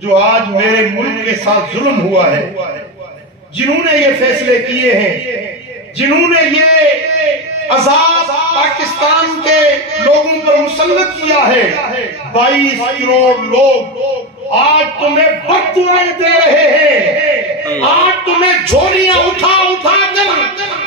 جو آج میرے ملک کے ساتھ ظلم ہوا ہے، جنہوں نے یہ فیصلے کیے ہیں، جنہوں نے یہ عذاب پاکستان کے لوگوں پر مسلط کیا ہے، 22 کروڑ لوگ آج تمہیں بد دعائیں دے رہے ہیں، آج تمہیں جھولیاں اٹھا اٹھا کر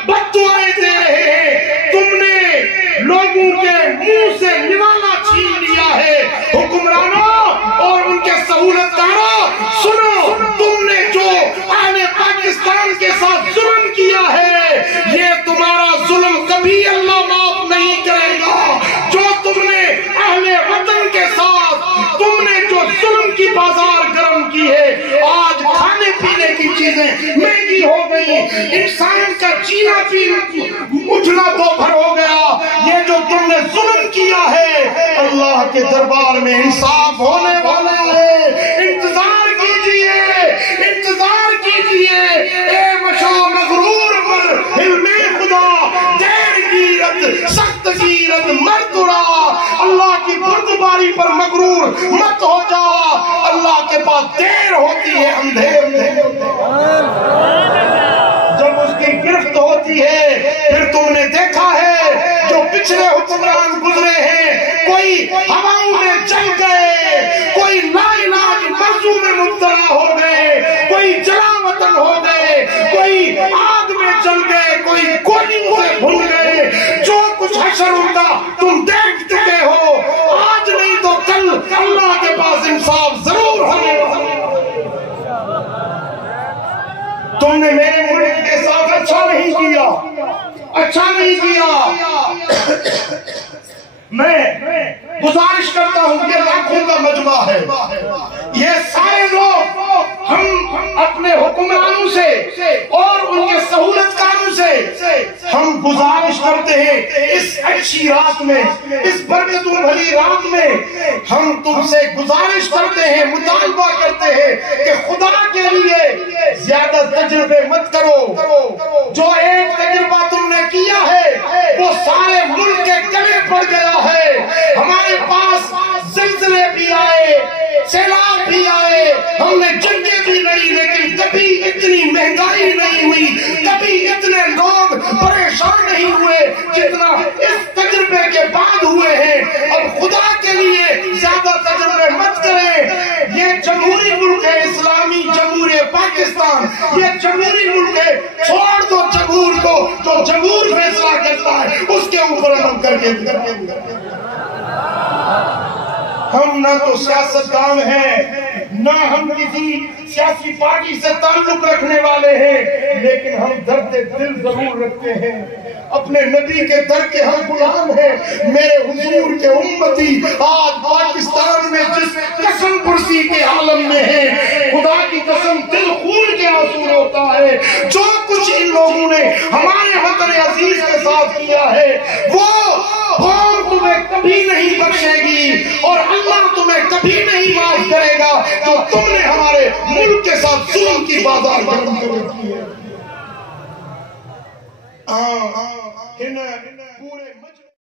بد دعائیں دے رہے ہیں۔ تم نے لوگوں کے منہ سے نوالا چھین لیا ہے۔ حکمرانوں اور ان کے سہولت کاروں، سنو، تم نے جو اہل پاکستان کے ساتھ ظلم کیا ہے، یہ تمہارا ظلم کبھی اللہ معاف نہیں کرے گا۔ جو تم نے اہل وطن کے ساتھ تم نے جو ظلم کی بازار گرم کی ہے، آج کھانے پینے کی چیزیں مہنگی ہو گئی، انسان کا جینا پینا اٹھنا دوپہر ہو گیا۔ یہ جو تم نے ظلم کیا ہے، اللہ کے دربار میں انصاف ہونے والا ہے۔ انتظار کیجئے، انتظار کیجئے، اے مشا مغرور پر حلم خدا، دیر گیرت سخت گیرت مردڑا، اللہ کی بردباری پر مغرور مت ہو جا، اللہ کے پاس دیر ہوتی ہے اندھیر جب اس کی گرفت ہوتی ہے۔ پھر تم نے دیکھا ہے جو پچھلے حکمران گزرے ہیں، کوئی ہواؤں میں جل گئے، کوئی لا علاج مرضوں میں مبتلا ہو گئے، کوئی جلا وطن ہو گئے، کوئی آگ میں جل گئے، کوئی گولیوں سے بھول گئے۔ جو کچھ حشر ہوتا تم دیکھ چکے ہو، آج نہیں تو کل اللہ کے پاس انصاف ضرور ہونے والا۔ تم نے میرے ملک کے ساتھ اچھا نہیں کیا، اچھا نہیں کیا۔ میں گزارش کرتا ہوں کہ لاکھوں کا مجمع ہے، یہ سارے لوگ ہم اپنے حکمرانوں سے اور ان کے سہولت کاروں سے ہم گزارش کرتے ہیں، اس اچھی رات میں، اس برکتوں بھری رات میں ہم تم سے گزارش کرتے ہیں، مطالبہ کرتے ہیں کہ خدا کے لیے زیادہ تجربے مت کرو۔ جو ایک تجربہ تم نے کیا ہے وہ سارے ملک کے گلے پڑ گیا ہے۔ ہمارے پاس زلزلے بھی آئے، سیلاب بھی آئے، ہم نے جنگیں بھی لڑی، لیکن کبھی اتنی مہنگائی نہیں ہوئی، کبھی اتنے لوگ پریشان نہیں ہوئے جتنا اس تجربے کے بعد ہوئے ہیں۔ اب خدا کے لیے زیادہ تجربے مت کریں۔ یہ جمہوری ملک ہے، اسلامی جمہوریہ پاکستان، یہ جمہوری ملک ہے۔ چھوڑ دو جمہور کو، جو جمہور فیصلہ کرتا ہے اس کے اوپر عمل کر کے ہم نہ تو سیاستدان ہیں، نہ ہم کسی سیاسی پارٹی سے تعلق رکھنے والے ہیں، لیکن ہم درد دل ضرور رکھتے ہیں، اپنے نبی کے در کے ہم غلام ہیں۔ میرے حضور کے امتی آج پاکستان میں جس قسم پرسی کے عالم میں ہے، خدا کی قسم دل خون کے آنسو ہوتا ہے۔ جو کچھ ان لوگوں نے ہمارے وطن عزیز کے ساتھ کیا ہے، وہ تمہیں کبھی نہیں بخشے گی، اور اللہ تمہیں کبھی نہیں معاف کرے گا جو تم نے ہمارے ملک کے ساتھ ظلم کی بازار گرم کر رکھی ہے۔